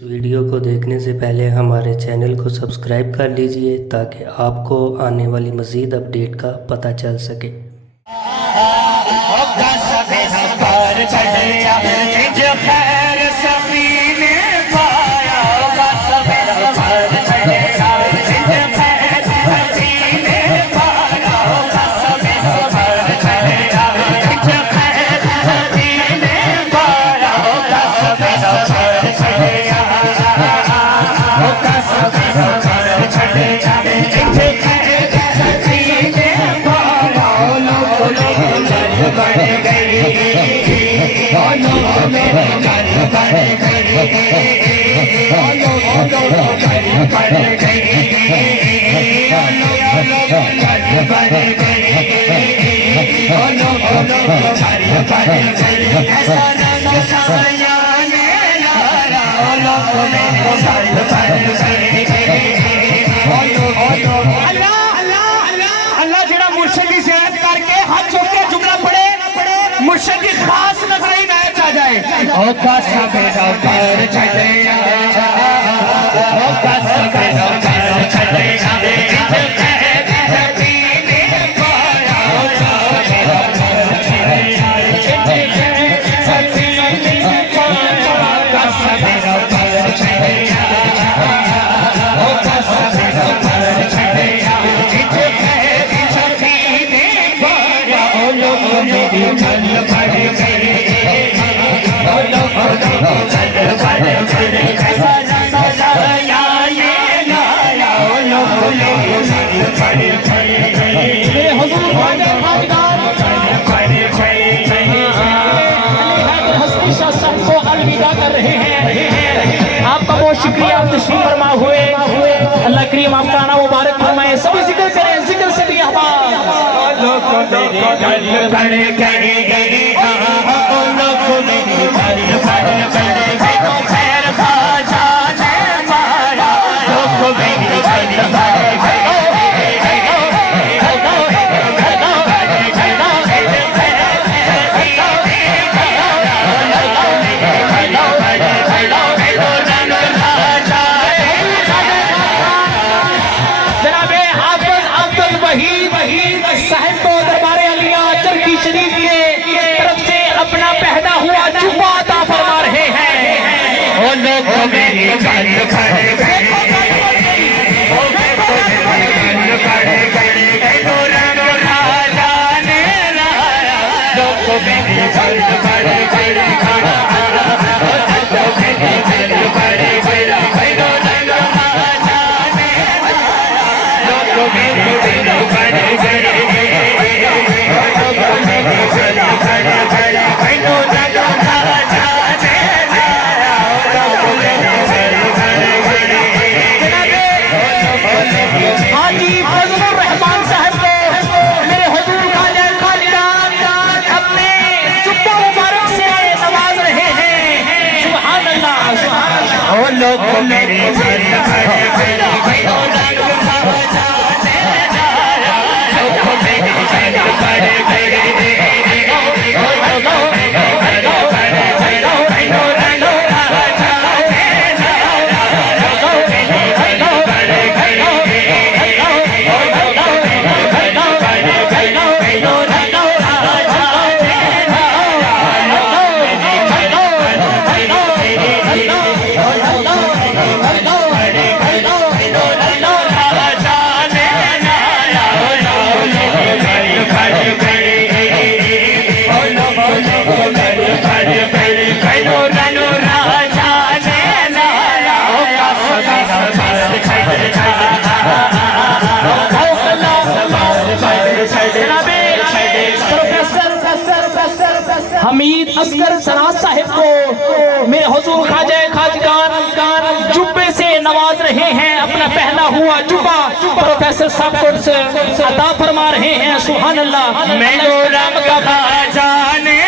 Video को देखने से पहले हमारे चैनल को सब्सक्राइब कर लीजिए ताकि आपको आने वाली मज़ीद अपडेट का पता चल सके। मुर्शिद की खास नजर ही मैच आ जाए ओ कासा बेटा कर चले ओ कासा बेटा कर चले आपका बहुत शुक्रिया, आप तशरीफ फरमा हुए। अल्लाह करीम आपका आना मुबारक फरमाए। सभी जिक्र करें, जिक्र से भी हमीद असगर सराज साहिब को मेरे हुजूर ख्वाजा खाजगान जुब्बे से नवाज रहे हैं। अपना पहना हुआ जुब्बा प्रोफेसर साहब अता फरमा रहे हैं। सुभान अल्लाह। मैं राम का जाने